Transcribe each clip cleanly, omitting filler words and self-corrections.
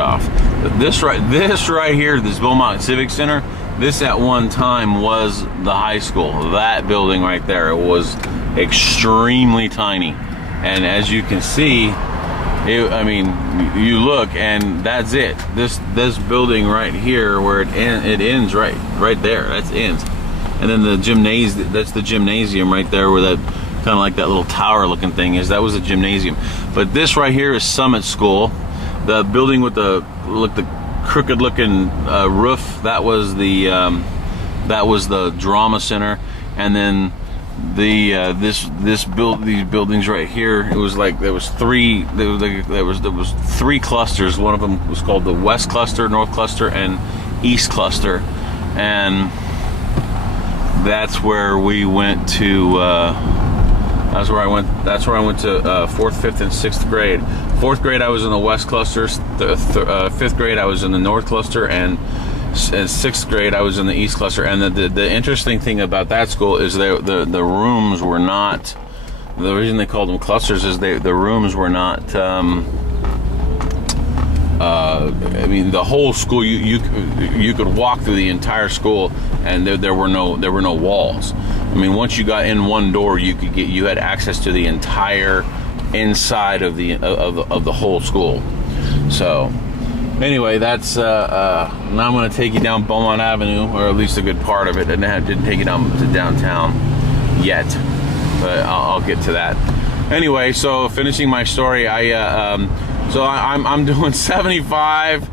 off. This right here, this Beaumont Civic Center, this at one time was the high school. That building right there, it was extremely tiny. And as you can see, I mean, you look and that's it. This building right here, where it ends right there. That's ends. And then the gymnasium, that's the gymnasium right there, where that kind of like that little tower looking thing is. That was a gymnasium. But this right here is Summit School. The building with the crooked looking roof, that was the drama center. And then these buildings right here, it was like there was three clusters. One of them was called the West Cluster, North Cluster, and East Cluster. And that's where we went to that's where I went to 4th, 5th, and 6th grade. 4th grade I was in the West Cluster, 5th grade I was in the North Cluster, and 6th grade I was in the East Cluster. And the interesting thing about that school is the rooms were not, the reason they called them clusters is the rooms were not I mean, the whole school, you could walk through the entire school, and there were no walls. I mean, once you got in one door, you had access to the entire inside of the whole school. So anyway, that's now I'm going to take you down Beaumont Avenue, or at least a good part of it. And I didn't take you down to downtown yet, but I'll get to that. Anyway, so finishing my story, I'm doing 75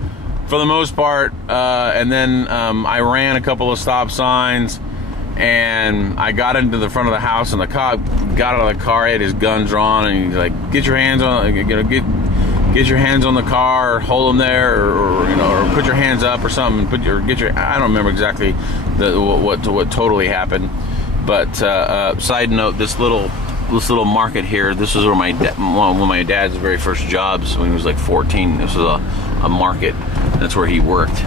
for the most part, and then I ran a couple of stop signs, and I got into the front of the house, and the cop got out of the car, he had his gun drawn, and he's like, "Get your hands on, get your hands on the car, or hold them there, or put your hands up or something. I don't remember exactly what totally happened, but side note, this little market here, this was where one of my dad's very first jobs when he was like 14. This was a market. That's where he worked,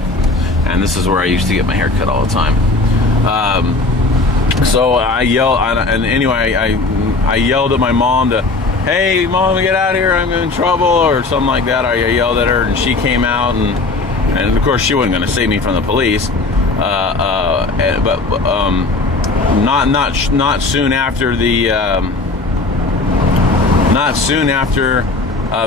and this is where I used to get my hair cut all the time. So I yelled, and anyway, I yelled at my mom to, "Hey, Mom, get out of here! I'm in trouble," or something like that. I yelled at her, and she came out, and of course she wasn't going to save me from the police. Not soon after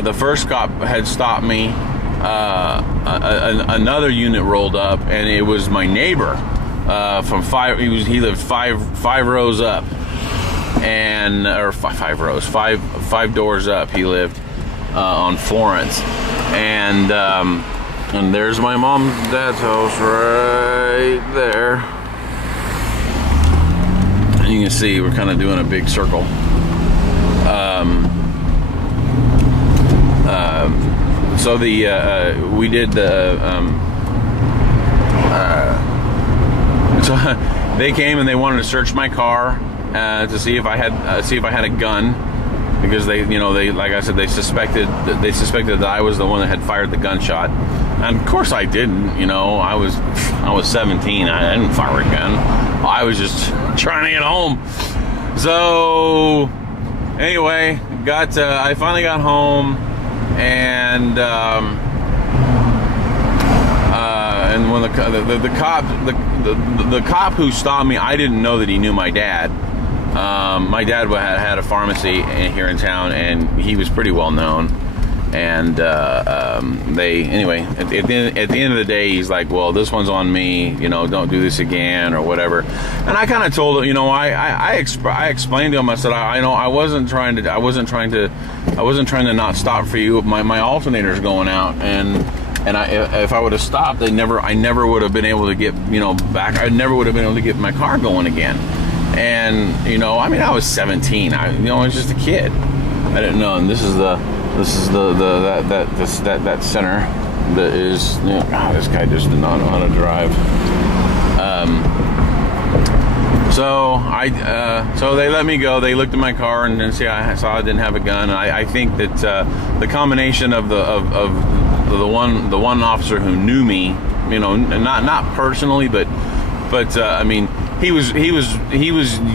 the first cop had stopped me, another unit rolled up, and it was my neighbor from he lived five rows up, and or five doors up. He lived on Florence, and there's my mom and dad's house right there. And you can see we're kind of doing a big circle. So we did the so they came and they wanted to search my car to see if I had a gun, because they like I said, they suspected that I was the one that had fired the gunshot. And of course I didn't. I was 17. I didn't fire a gun. I was just trying to get home. So anyway, I finally got home, and when the cop who stopped me, I didn't know that he knew my dad. My dad had a pharmacy here in town, and he was pretty well known. And anyway, at the end of the day, he's like, "Well, this one's on me. Don't do this again," or whatever. And I kind of told him, I explained to him. I said, I wasn't trying to not stop for you. My alternator's going out, and if I would have stopped, I never would have been able to get back. I never would have been able to get my car going again. And I was 17. I was just a kid. I didn't know. And this is that center that is. This guy just did not know how to drive. So they let me go. They looked at my car and then I saw I didn't have a gun. I think that the combination of the one officer who knew me, not personally, but I mean, he was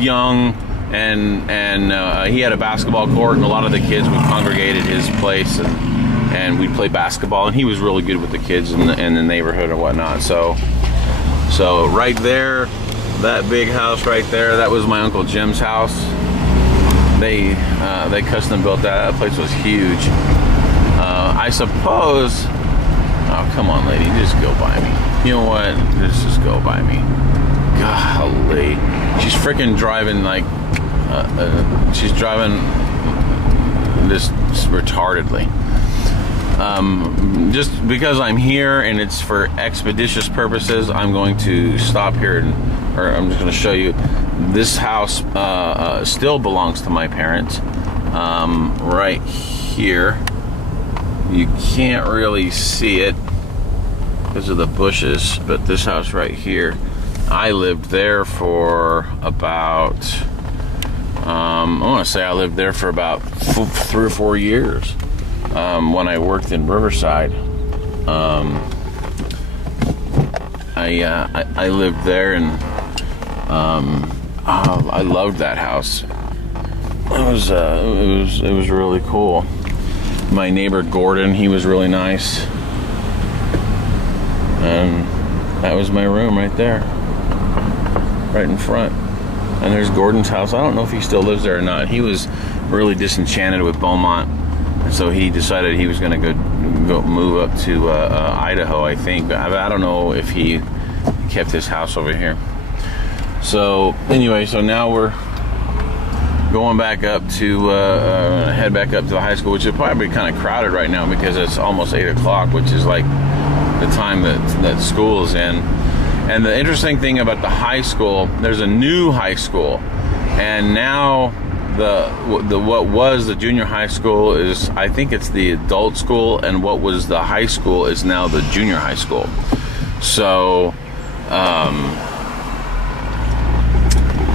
young. And he had a basketball court, and a lot of the kids would congregate at his place, and we'd play basketball, and he was really good with the kids in the neighborhood and whatnot. So right there, that big house right there, that was my Uncle Jim's house. They custom built that. That place was huge. I suppose, oh come on lady, just go by me. You know what, just go by me. Golly, she's freaking driving like she's driving just retardedly. Just because I'm here and it's for expeditious purposes, I'm going to stop here or I'm just going to show you. This house still belongs to my parents. Right here, you can't really see it because of the bushes, but this house right here, I lived there for about I want to say I lived there for about 3 or 4 years when I worked in Riverside. I lived there, and I loved that house. It was really cool. My neighbor Gordon, he was really nice, and that was my room right there, right in front. And there's Gordon's house. I don't know if he still lives there or not. He was really disenchanted with Beaumont, so he decided he was going to go move up to Idaho, I think. But I don't know if he kept his house over here. So anyway, so now we're going back up to head back up to the high school, which is probably kind of crowded right now because it's almost 8 o'clock, which is like the time that school is in. And the interesting thing about the high school, there's a new high school, and now what was the junior high school is, I think it's the adult school, and what was the high school is now the junior high school. So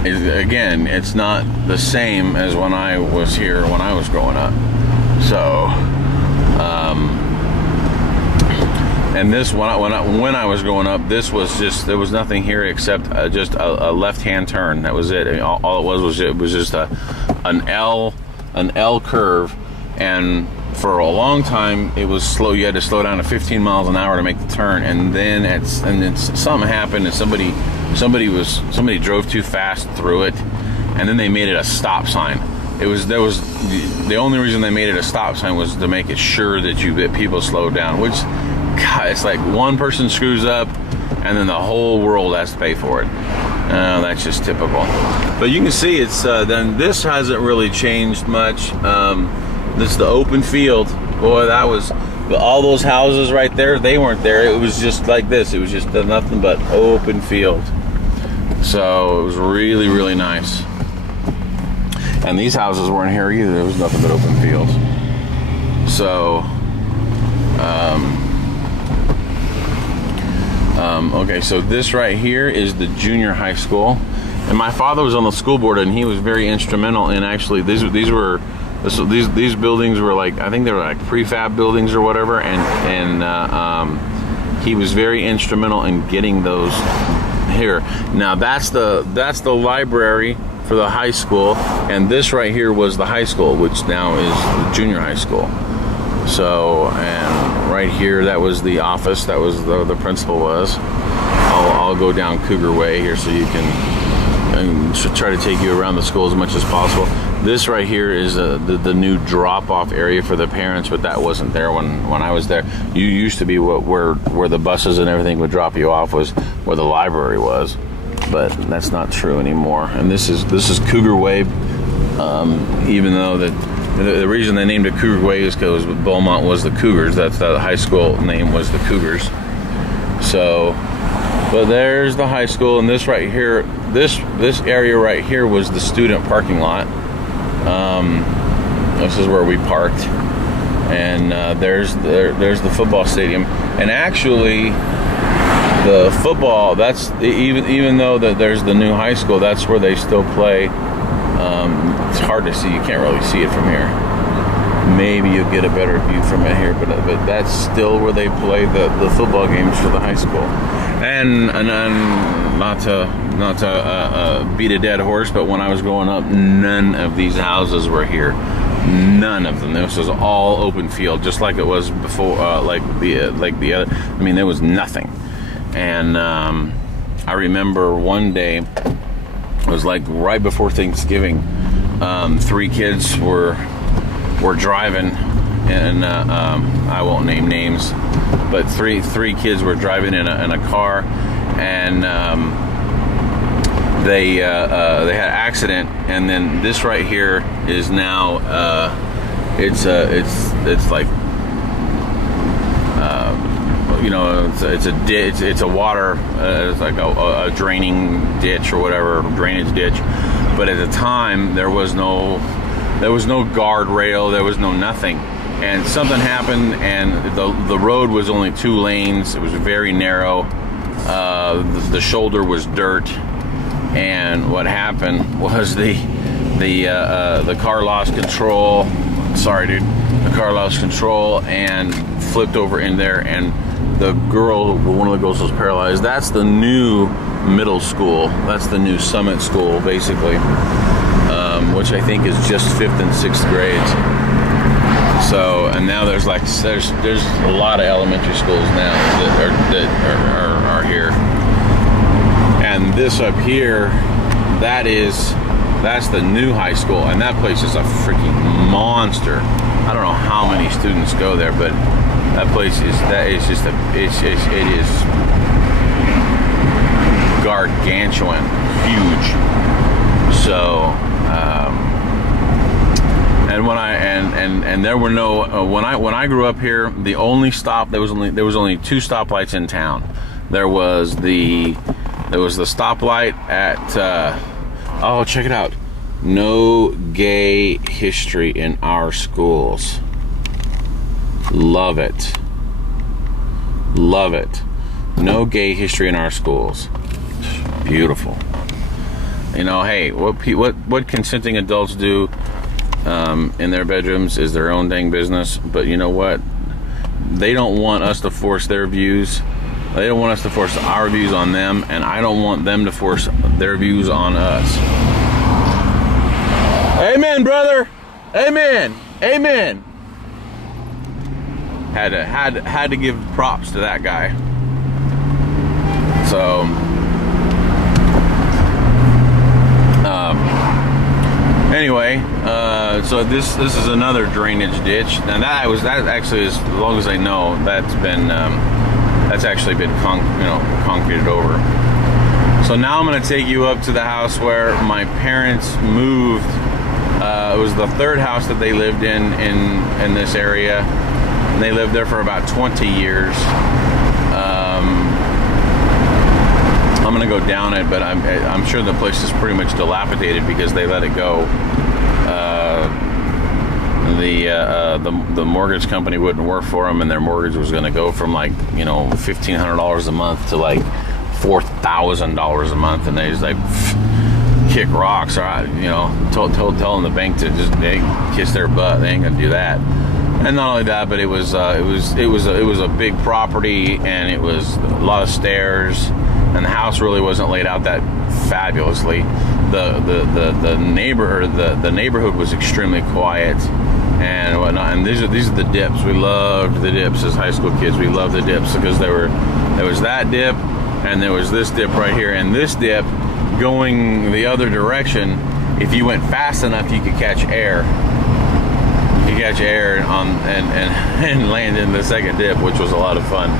again, it's not the same as when I was here when I was growing up. So and this, when I was growing up, this was just, there was nothing here except just a left-hand turn. That was it. I mean, all it was just an L curve, and for a long time it was slow. You had to slow down to 15 miles an hour to make the turn, and then something happened, and somebody drove too fast through it, and then they made it a stop sign. The only reason they made it a stop sign was to make it sure that people slowed down, which, God, it's like one person screws up and then the whole world has to pay for it. That's just typical. But you can see it's then this hasn't really changed much. This is the open field. Boy, that was all those houses right there. They weren't there. It was just like this. It was just nothing but open field. So it was really, really nice. And these houses weren't here either. There was nothing but open fields. So okay, so this right here is the junior high school, and my father was on the school board, and he was very instrumental in actually these buildings were like, I think they were like prefab buildings or whatever, and he was very instrumental in getting those here. Now that's the library for the high school, and this right here was the high school, which now is the junior high school. So, and right here, that was the office. That was the principal was. I'll go down Cougar Way here so you can try to take you around the school as much as possible. This right here is the new drop-off area for the parents, but that wasn't there when I was there. You used to be where the buses and everything would drop you off, was where the library was, but that's not true anymore. And this is Cougar Way, even though the reason they named it Cougar Way is because Beaumont was the Cougars. That's the high school name, was the Cougars. So, but there's the high school, and this right here, this area right here was the student parking lot. This is where we parked, and there's the football stadium. And actually, the football, that's even though that there's the new high school, that's where they still play. It's hard to see. You can't really see it from here. Maybe you'll get a better view from it here, but that's still where they play the football games for the high school. And not to beat a dead horse, but when I was growing up, none of these houses were here. None of them. This was all open field, just like it was before. Like the other. I mean, there was nothing. And I remember one day, it was like right before Thanksgiving. 3 kids were driving, and I won't name names, but three kids were driving in a car, and they had an accident. And then this right here is now it's like it's a water, it's like a draining ditch or whatever, drainage ditch. But at the time there was no guardrail, there was no nothing, and something happened, and the road was only 2 lanes. It was very narrow. The shoulder was dirt, and what happened was the car lost control. Sorry, dude. The car lost control and flipped over in there, and the girl, one of the girls, was paralyzed. That's the new middle school. That's the new Summit School, basically, which I think is just 5th and 6th grades. So, and now there's a lot of elementary schools now that are here. And this up here, that's the new high school, and that place is a freaking monster. I don't know how many students go there, but that place is it is gargantuan, huge. So, and there were no when I grew up here, there was only 2 stoplights in town. There was the stoplight at oh, check it out. No gay history in our schools. Love it. Love it. No gay history in our schools. Beautiful. You know, hey, what consenting adults do in their bedrooms is their own dang business. But you know what? They don't want us to force their views. They don't want us to force our views on them, and I don't want them to force their views on us. Amen, brother. Amen. Amen. Had to give props to that guy. So, anyway, so this is another drainage ditch. Now that actually, as long as I know, that's actually been concreted over. So now I'm going to take you up to the house where my parents moved. It was the 3rd house that they lived in this area. And they lived there for about 20 years. I'm going to go down it, but I'm sure the place is pretty much dilapidated because they let it go. The mortgage company wouldn't work for them, and their mortgage was going to go from like $1,500 a month to like $4,000 a month, and they just like kick rocks, or telling the bank to just kiss their butt. They ain't gonna do that. And not only that, but it was a big property, and it was a lot of stairs, and the house really wasn't laid out that fabulously. The neighborhood was extremely quiet and whatnot. And these are the dips. We loved the dips as high school kids. We loved the dips because there was that dip, and there was this dip right here, and this dip going the other direction. If you went fast enough, you could catch air. You could catch air and land in the second dip, which was a lot of fun.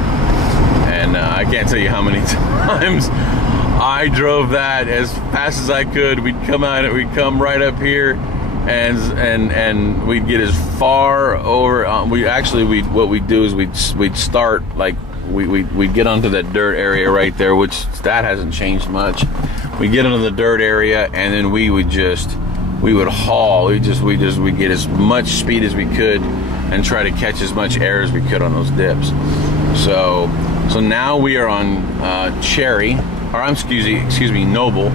And I can't tell you how many times I drove that as fast as I could. We'd come right up here, and we'd get as far over. What we'd do is we'd start like we'd get onto that dirt area right there, which that hasn't changed much. We'd get into the dirt area, and then we would haul. We'd get as much speed as we could and try to catch as much air as we could on those dips. So now we are on Cherry, or excuse me, Noble.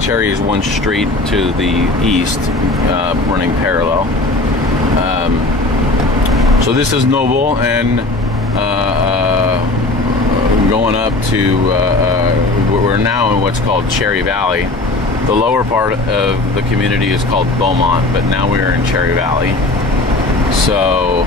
Cherry is one street to the east, running parallel. So this is Noble, and going up to we're now in what's called Cherry Valley, The lower part of the community is called Beaumont, but now we are in Cherry Valley. So